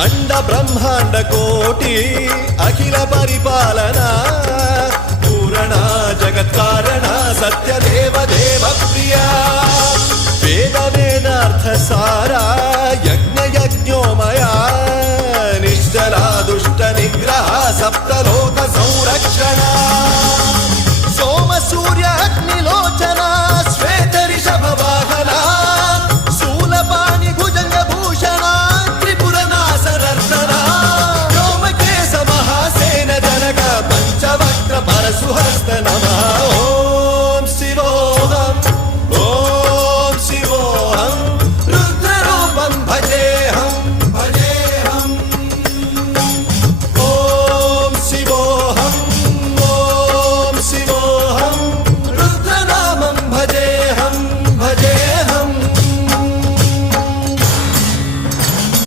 అండ బ్రహ్మాండ కోటి అఖిల పరిపాలన పూరణ జగత్కారణ సత్యదేవ దేవ ప్రియ వేద వేదార్థ సారా యజ్ఞ యజ్ఞోమయా నిశ్చలా దుష్ట నిగ్రహ సప్తలోక సంరక్షణ